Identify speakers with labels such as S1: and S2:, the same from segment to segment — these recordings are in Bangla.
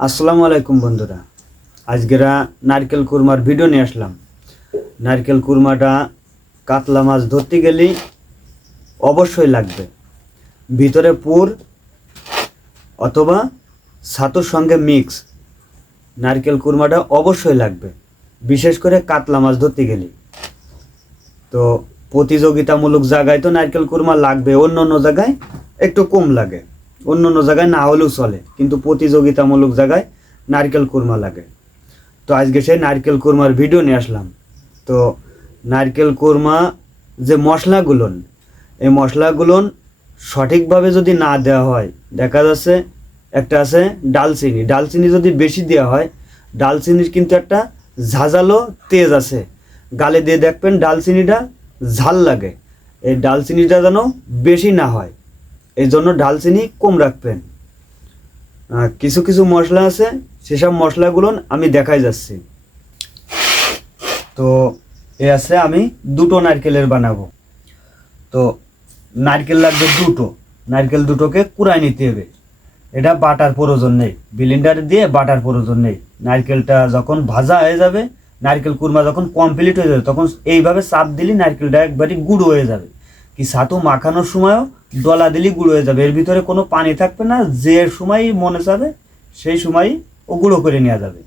S1: আসসালামু আলাইকুম বন্ধুরা। আজকেরা নারকেল কুরমার ভিডিও নিয়ে আসলাম। নারকেল কুরমাটা কাতলা মাছ ধরতে গেলেই অবশ্যই লাগবে। ভিতরে পুর অথবা ছাতুর সঙ্গে মিক্স নারকেল কুরমাটা অবশ্যই লাগবে, বিশেষ করে কাতলা মাছ ধরতে গেলে। তো প্রতিযোগিতামূলক জায়গায় তো নারকেল কুরমা লাগবে অন্য অন্য জায়গায় একটু কম লাগে। অন্য অন্য জায়গায় না হলেও চলে, কিন্তু প্রতিযোগিতামূলক জায়গায় নারকেল কুরমা লাগে। তো আজকে সেই নারকেল কুরমার ভিডিও নিয়ে আসলাম। তো নারকেল কুরমা যে মশলাগুলোন এই মশলাগুলোন সঠিকভাবে যদি না দেওয়া হয়, দেখা যাচ্ছে একটা আছে ডালচিনি। ডালচিনি যদি বেশি দেওয়া হয়, ডালচিনির কিন্তু একটা ঝাঁঝালো তেজ আছে। গালে দিয়ে দেখবেন ডালচিনিটা ঝাল লাগে। এই ডালচিনিটা যেন বেশি না হয়। এই জন্য ডালচিনি কম রাখবেন। কিছু কিছু মশলা আছে, সেসব মশলাগুলো আমি দেখাই যাচ্ছি। তো এ আছে আমি দুটো নারকেলের বানাবো। তো নারকেল লাগবে দুটো। নারকেল দুটোকে কুড়াই নিতে হবে। এটা বাটার প্রয়োজন নেই। বিলিন্ডার দিয়ে বাটার প্রয়োজন নেই। নারকেলটা যখন ভাজা হয়ে যাবে, নারকেল কুরমা যখন কমপ্লিট হয়ে যাবে, তখন এইভাবে চাপ দিলে নারকেলটা একবারই গুঁড়ো হয়ে যাবে। কি ছাতু মাখানোর সময়ও ডলা দিলে গুঁড়ো হয়ে যাবে। এর ভিতরে কোনো পানি থাকবে না, যে সময় মনে যাবে সেই সময় ও গুঁড়ো করে নেওয়া যাবে।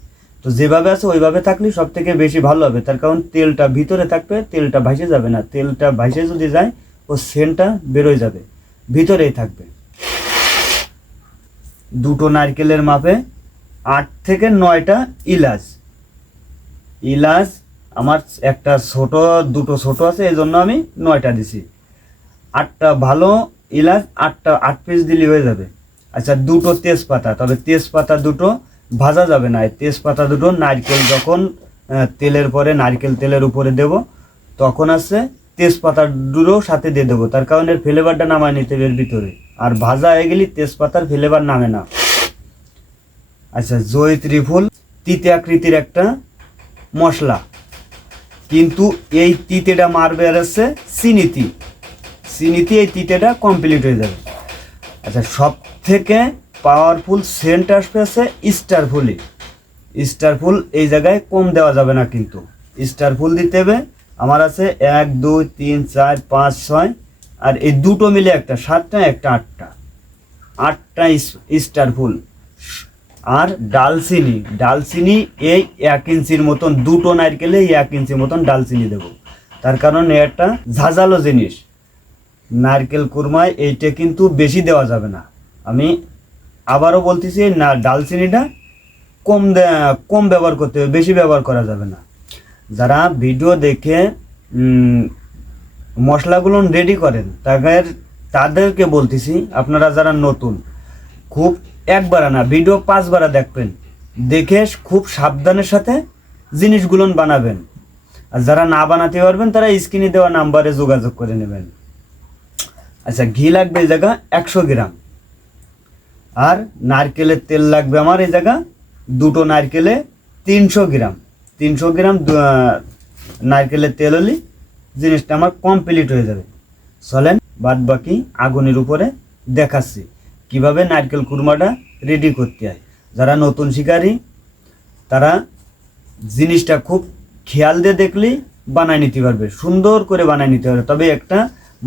S1: তো যেভাবে আছে ওইভাবে থাকলে সব থেকে বেশি ভালো হবে। তার কারণ তেলটা ভিতরে থাকবে, তেলটা ভাসে যাবে না। তেলটা ভাসে যদি যায়, ও সেন্টটা বেরোয় যাবে, ভিতরেই থাকবে। দুটো নারকেলের মাপে আট থেকে নয়টা ইলাচ। ইলাচ, আমার একটা ছোট, দুটো ছোট আছে এই জন্য আমি নয়টা দিছি। আটটা ভালো, ইলাচ, আটটা, আট পিস দিলে হয়ে যাবে। আচ্ছা দুটো তেজপাতা, তবে তেজপাতা দুটো ভাজা যাবে না। তেজপাতা দুটো নারকেল যখন তেলের পরে, নারকেল তেলের উপরে দেব, তখন আছে তেজপাতা দুটো সাথে দিয়ে দেবো। তার কারণে এর ফ্লেভারটা নামায় নিতে হবে ভিতরে। আর ভাজা হয়ে গেলে তেজপাতার ফ্লেভার নামে না। আচ্ছা জয়িত্রী ফুল, তিতে আকৃতির একটা মশলা। কিন্তু এই তিতেটা মারবে আর হচ্ছে চিনিতি চিনিতে এই তিতেটা কমপ্লিট হয়ে যাবে। আচ্ছা সব থেকে পাওয়ারফুল সেন্ট আসবে আছে স্টার ফুলই। স্টার ফুল এই জায়গায় কম দেওয়া যাবে না কিন্তু। স্টার ফুল দিতে হবে, আমার আছে এক, দুই, তিন, চার, পাঁচ, ছয়, আর এই দুটো মিলে একটা, সাতটা, একটা, আটটা। আটটা ইস- স্টার ফুল। আর ডালচিনি ডালচিনি এই এক ইঞ্চির মতন, দুটো নারকেলে এক ইঞ্চির মতন ডালচিনি দেবো। তার কারণ এটা ঝাঁঝালো জিনিস। নারকেল কুরমায় এইটা কিন্তু বেশি দেওয়া যাবে না। আমি আবারও বলতেছি, না ডালচিনিটা কম কম ব্যবহার করতে হবে, বেশি ব্যবহার করা যাবে না। যারা ভিডিও দেখে মশলাগুলো রেডি করেন, তাদের, তাদেরকে বলতেছি, আপনারা যারা নতুন, খুব একবার না, ভিডিও পাঁচবার দেখবেন, দেখে খুব সাবধানের সাথে জিনিসগুলো বানাবেন। আর যারা না বানাতে পারবেন, তারা স্ক্রিনে দেওয়া নাম্বারে যোগাযোগ করে নেবেন। আচ্ছা ঘি লাগবে এই জায়গা একশো গ্রাম। আর নারকেলের তেল লাগবে আমার এই জায়গা দুটো নারকেলে তিনশো গ্রাম। তিনশো গ্রাম নারকেলের তেল হলে জিনিসটা আমার কমপ্লিট হয়ে যাবে। চলেন বাদ বাকি আগুনের উপরে দেখাচ্ছি কীভাবে নারকেল কুরমাটা রেডি করতে হয়। যারা নতুন শিকারী, তারা জিনিসটা খুব খেয়াল দিয়ে দেখলেই বানায় নিতে পারবে। সুন্দর করে বানায় নিতে পারবে। তবে একটা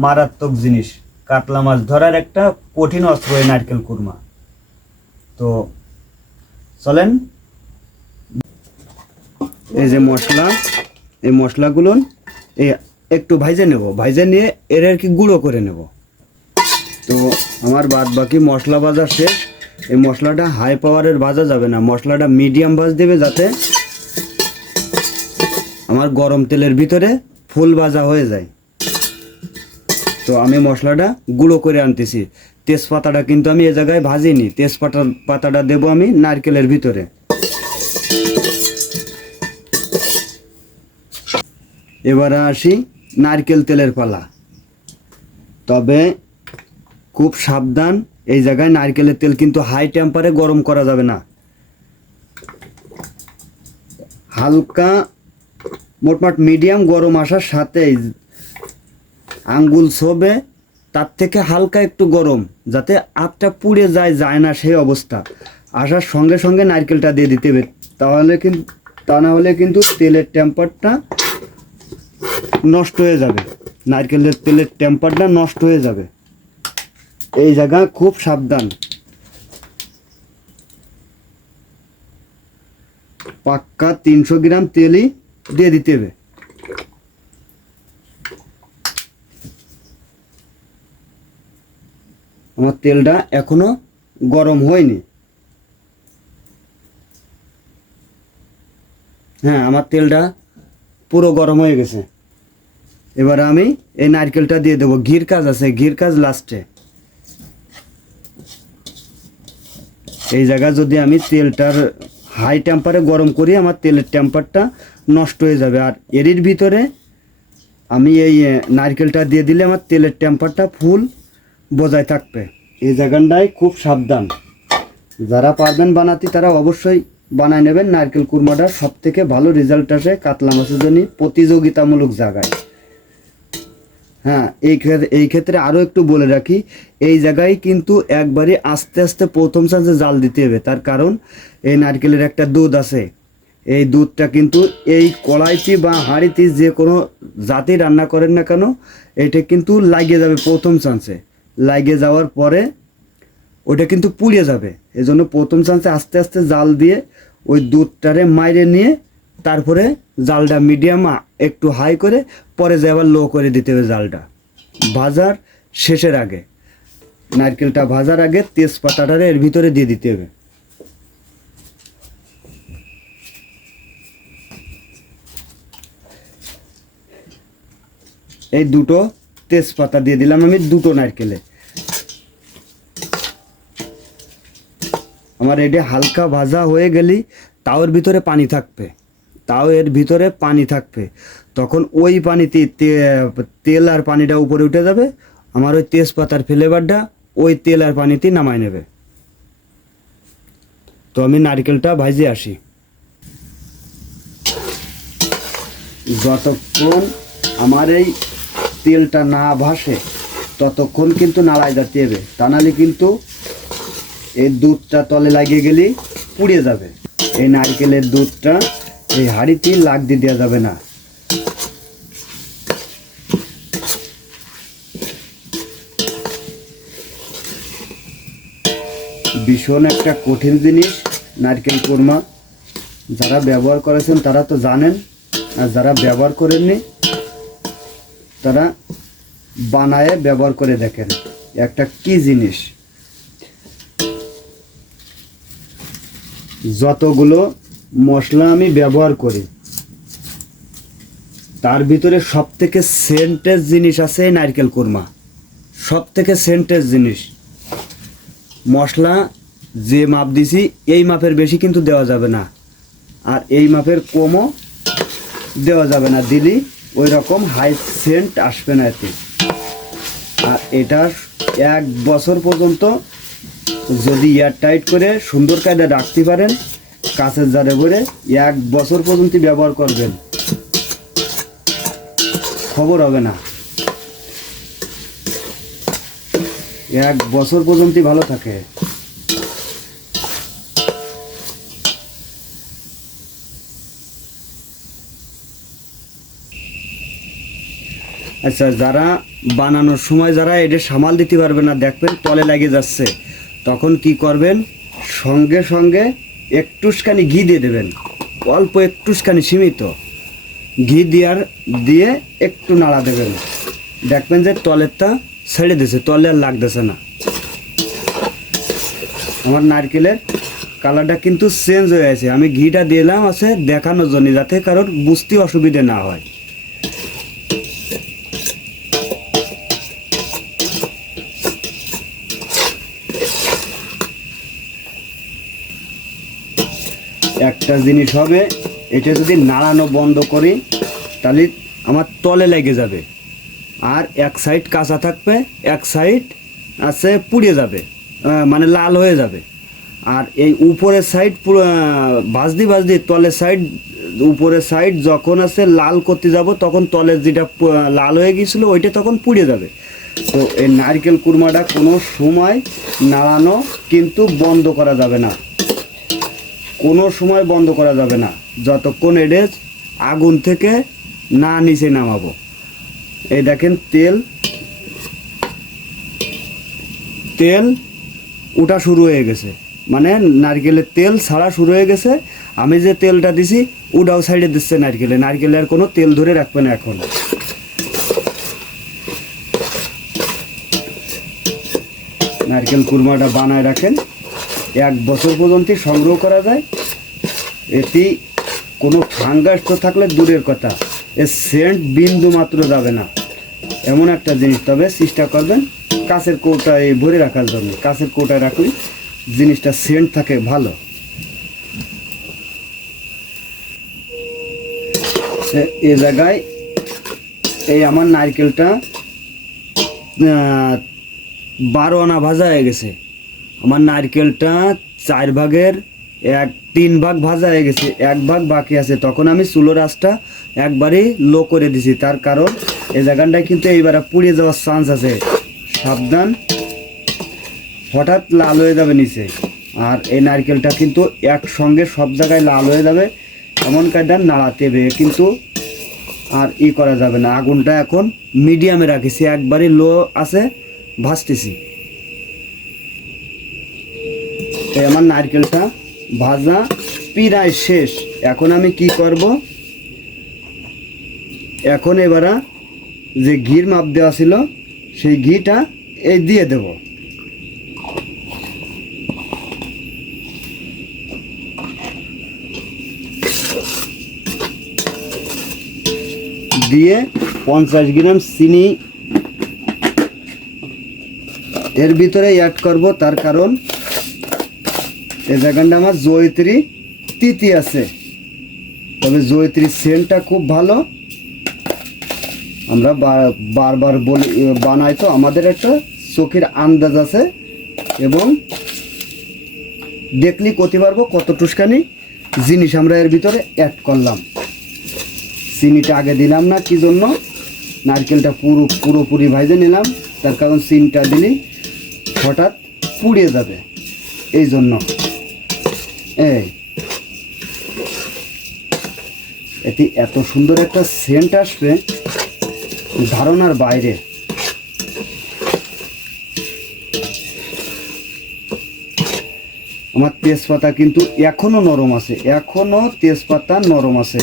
S1: মারাত্মক জিনিস। কাতলা মাছ ধরার একটা কঠিন অস্ত্র এই নারকেল কুরমা। তো চলেন। এই যে মশলা, এই মশলাগুলো এই একটু ভাইজে নেব। ভাইজে নিয়ে এর আর কি গুঁড়ো করে নেব। তো আমার বাদ বাকি মশলা ভাজা শেষ। এই মশলাটা হাই পাওয়ারের ভাজা যাবে না। মশলাটা মিডিয়াম ভাজ দেবে যাতে আমার গরম তেলের ভিতরে ফুল ভাজা হয়ে যায়। তো আমি মশলাটা গুঁড়ো করে আনতেছি। তেজপাতাটা কিন্তু আমি এ জায়গায় ভাজিনি। তেজপাতা পাতাটা দেবো আমি নারকেলের ভিতরে। এবারে আসি নারকেল তেলের পালা। তবে খুব সাবধান, এই জায়গায় নারকেলের তেল কিন্তু হাই টেম্পারে গরম করা যাবে না। হালকা মোটমাট মিডিয়াম গরম আসার সাথেই আঙ্গুল ছোবে, তার থেকে হালকা একটু গরম, যাতে আটটা পুড়ে যায় যায় না সেই অবস্থা। আসার সঙ্গে সঙ্গে নারকেলটা দিয়ে দিতে হবে। তাহলে কিন্তু তা না হলে কিন্তু তেলের টেম্পারটা নষ্ট হয়ে যাবে। নারকেলের তেলের টেম্পারটা নষ্ট হয়ে যাবে। এই জায়গা খুব সাবধান। পাক্কা তিনশো গ্রাম তেলই দিয়ে দিতে হবে। তেলটা এখনও গরম হয়নি। হ্যাঁ আমার তেলটা পুরো গরম হয়ে গেছে। এবার আমি এই নারকেলটা দিয়ে দেবো। ঘির কাজ আছে, ঘির কাজ লাস্টে এই জায়গা যদি আমি তেলটার হাই টেম্পারে গরম করি, আমার তেলের টেম্পারটা নষ্ট হয়ে যাবে। আর এরির ভিতরে আমি এই নারকেলটা দিয়ে দিলে আমার তেলের টেম্পারটা ফুল বজায় থাকবে। এই জায়গাটায় খুব সাবধান। যারা পারবেন বানাতে, তারা অবশ্যই বানায় নেবেন। নারকেল কুরমাটা সব থেকে ভালো রেজাল্ট আসে কাতলা মাছের জন্য প্রতিযোগিতামূলক জায়গায়। হ্যাঁ এই এই ক্ষেত্রে আরও একটু বলে রাখি, এই জায়গায় কিন্তু একবারে আস্তে আস্তে প্রথম চান্সে জাল দিতে হবে। তার কারণ, এই নারকেলের একটা দুধ আছে। এই দুধটা কিন্তু এই কড়াইতে বা হাঁড়িতে যে কোনো জাতি রান্না করেন না কেন, এটা কিন্তু লাগিয়ে যাবে প্রথম চান্সে লাগিয়ে যাওয়ার পরে ওটা কিন্তু পুড়ে যাবে। এই জন্য প্রথম চান্সে আস্তে আস্তে জাল দিয়ে ওই দুধটারে মাইরে নিয়ে তারপরে জালটা মিডিয়াম একটু হাই করে পরে যে আবার লো করে দিতে হবে জালটা। ভাজার শেষের আগে, নারকেলটা ভাজার আগে তেজপাতাটারে এর ভিতরে দিয়ে দিতে হবে। এই দুটো তেজপাতা দিয়ে দিলাম আমি দুটো নারকেলে। আমার এটা হালকা ভাজা হয়ে গেলি, তাও এর ভিতরে পানি থাকবে। তাও এর ভিতরে পানি থাকবে। তখন ওই পানিতে তেল আর পানিটা উপরে উঠে যাবে, আমার ওই তেজপাতার ফ্লেভারটা ওই তেল আর পানিতে নামায় নেবে। তো আমি নারকেলটা ভাজে আসি। যতক্ষণ আমার এই তেলটা না ভাসে ততক্ষণ কিন্তু নাড়ায় যেতে হবে। তা নাহলে কিন্তু এই দুধটা তলে লাগিয়ে গেলে পুড়ে যাবে। এই নারকেলের দুধটা এই হাঁড়িতে লাগতে দেওয়া যাবে না। ভীষণ একটা কঠিন জিনিস নারকেল কোরমা। যারা ব্যবহার করেছেন তারা তো জানেন, আর যারা ব্যবহার করেননি তারা বানায় ব্যবহার করে দেখেন। একটা কি জিনিস? যতগুলো মশলা আমি ব্যবহার করি, তার ভিতরে সব থেকে সেন্টেজ জিনিস আছে নারকেল কোরমা। সব থেকে সেন্টেজ জিনিস। মশলা যে মাপ দিছি, এই মাপের বেশি কিন্তু দেওয়া যাবে না। আর এই মাপের কমও দেওয়া যাবে না। দিলি ওই রকম হাই সেন্ট আসবে না এতে। আর এটা এক বছর পর্যন্ত যদি এয়ার টাইট করে সুন্দর কায়দা রাখতে পারেন কাছের জারে করে এক বছর পর্যন্ত ব্যবহার করবেন। খবর হবে না। এক বছর পর্যন্ত ভালো থাকে। আচ্ছা যারা বানানোর সময় যারা এটা সামাল দিতে পারবে না, দেখবেন তলে লাগে যাচ্ছে। তখন কি করবেন? সঙ্গে সঙ্গে একটুখানি ঘি দিয়ে দেবেন। অল্প একটুসখানি সীমিত। ঘি দেওয়ার, দিয়ে একটু নাড়া দেবেন। দেখবেন যে তলেরটা ছেড়ে দিছে তলে আর লাগতেছে না। আমার নারকেলের কালারটা কিন্তু চেঞ্জ হয়ে আছে। আমি ঘিটা দিলাম আছে দেখানোর জন্য, যাতে কারোর বুঝতে অসুবিধে না হয়। একটা জিনিস হবে, এটা যদি নাড়ানো বন্ধ করি, তাহলে আমার তলে লেগে যাবে। আর এক সাইড কাঁচা থাকবে, এক সাইড আছে পুড়ে যাবে মানে লাল হয়ে যাবে। আর এই উপরের সাইড পুরো ভাজদি ভাজদি তলের সাইড, উপরের সাইড যখন আছে লাল করতে যাব, তখন তলের যেটা লাল হয়ে গিয়েছিল, ওইটা তখন পুড়ে যাবে। তো এই নারকেল কুরমাটা কোনো সময় নাড়ানো কিন্তু বন্ধ করা যাবে না। কোনো সময় বন্ধ করা যাবে না। যতক্ষণ এডে আগুন থেকে না নিচে নামাবো। এই দেখেন তেল তেল ওটা শুরু হয়ে গেছে। মানে নারকেলের তেল ছাড়া শুরু হয়ে গেছে। আমি যে তেলটা দিছি ওটাও সাইডে দিচ্ছে নারকেলে। নারকেলের কোনো তেল ধরে রাখবে না এখন। নারকেল কুরমাটা বানায় রাখেন। এক বছর পর্যন্ত সংগ্রহ করা যায়। এটি কোনো ফাঙ্গাস তো থাকলে দূরের কথা। এ সেন্ট বিন্দু মাত্র যাবে না। এমন একটা জিনিস। তবে চেষ্টা করবেন কাছের কৌটায় ভরে রাখার জন্য। কাছের কৌটায় রাখলে জিনিসটা সেন্ট থাকে ভালো। এ জায়গায় এই আমার নারকেলটা বারো আনা ভাজা হয়ে গেছে। আমার নারকেলটা চার ভাগের এক, তিন ভাগ ভাজা হয়ে গেছে, এক ভাগ বাকি আছে। তখন আমি চুলো রাসটা একবারই লো করে দিছি। তার কারণ, এই জায়গাটায় কিন্তু এইবারে পুড়ে যাওয়ার চান্স আছে। সাবধান। হঠাৎ লাল হয়ে যাবে নিচে। আর এই নারকেলটা কিন্তু একসঙ্গে সব জায়গায় লাল হয়ে যাবে। এমন কায়দা নাড়াতে হবে, কিন্তু আর ই করা যাবে না। আগুনটা এখন মিডিয়ামে রাখিছি একবারই লো আছে ভাজতেছি এই আমার নারকেলটা ভাজা প্রায় শেষ। এখন আমি কি করব? এখন এবারা যে ঘির মাপ দেওয়া ছিল, সেই ঘিটা এই দিয়ে দেব। দিয়ে পঞ্চাশ গ্রাম চিনি। এর ভিতরে অ্যাড করব, তার কারণ এই জায়গাটা আমার জয়ত্রী তিতি আছে। তবে জয়ত্রী সেন্টটা খুব ভালো। আমরা বারবার বলি, বানাই তো, আমাদের একটা চোখের আন্দাজ আছে এবং দেখলি করতে পারব কত টুসকানি জিনিস আমরা এর ভিতরে অ্যাড করলাম। চিনিটা আগে দিলাম না, কি জন্য? নারকেলটা পুরো, পুরোপুরি ভাইজে নিলাম, তার কারণ চিনটা দিলেই হঠাৎ পুড়িয়ে যাবে। এই জন্য। এই। এটি এত সুন্দর একটা সেন্ট আসবে, ধারণার বাইরে। আমার তেজপাতা কিন্তু এখনও নরম আছে, এখনও তেজপাতা নরম আছে।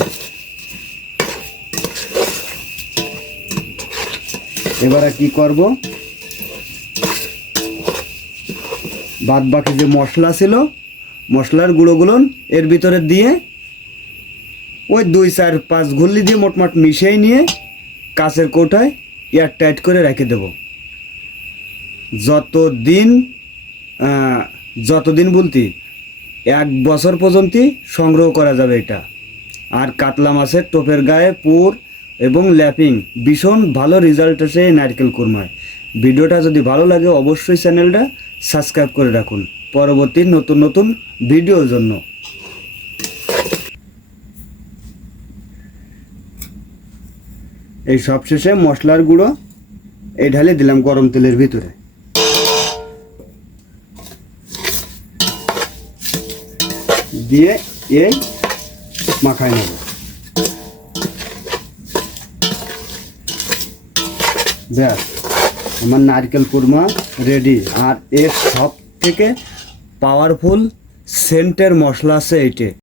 S1: এবারে কি করব? বাদ বাকি যে মশলা ছিল মশলার গুঁড়োগুলো এর ভিতরে দিয়ে ওই দুই, চার, পাঁচ ঘুল্লি দিয়ে মোটমাট মিশিয়ে নিয়ে কাছের কোটায় এয়ার টাইট করে রেখে দেব। যতদিন যতদিন বলতি, এক বছর পর্যন্ত সংগ্রহ করা যাবে এটা। আর কাতলা মাছের টোপের গায়ে পুর এবং ল্যাপিং ভীষণ ভালো রেজাল্ট এই নারকেল কুরমায়। ভিডিওটা যদি ভালো লাগে অবশ্যই চ্যানেলটা সাবস্ক্রাইব করে রাখুন। পরবর্তী নতুন নতুন ভিডিওর জন্য। এই সবশেষে মশলার গুঁড়ো এই ঢালে দিলাম গরম তেলের ভিতরে। দিয়ে এই মাখায় নেব। ব্যাস, আমার নারকেল কুরমা রেডি আর এর সব থেকে পাওয়ারফুল সেন্টের মশলা আছে এইটে।